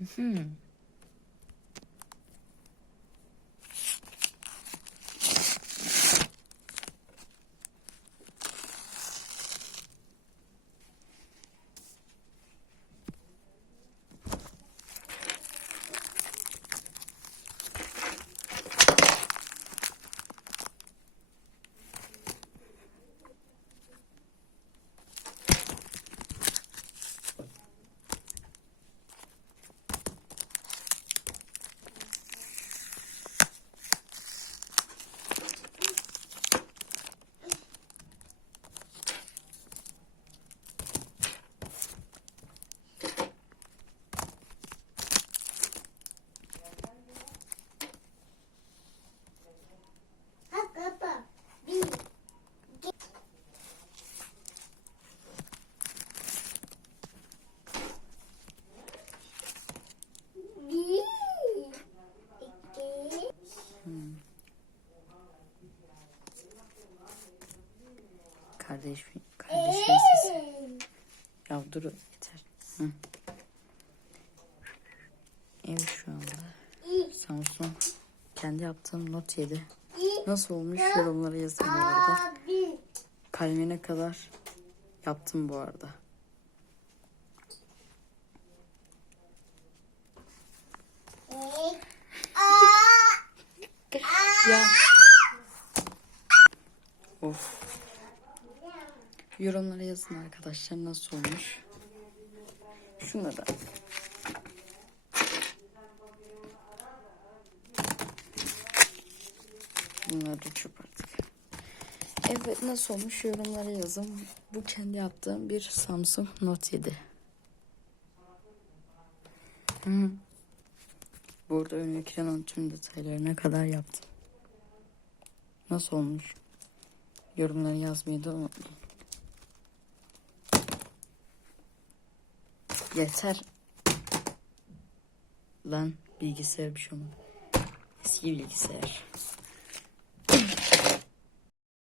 음. Kardeş, kardeşim sesi. Ya dur yeter. Hı. Evet şu anda Samsung kendi yaptığım Note 7. Nasıl olmuş yorumlara yazın bu arada. Kalbine kadar yaptım bu arada. Ya. Of. Yorumlara yazın arkadaşlar nasıl olmuş. Şunları. Bunları da çöp artık. Evet nasıl olmuş yorumlara yazın. Bu kendi yaptığım bir Samsung Note 7. Hı. Burada ön ekranın tüm detaylarına kadar yaptım. Nasıl olmuş? Yorumları yazmayı da unutmayın. Yeter. Lan bilgisayar bir şey olmadı. Eski bilgisayar.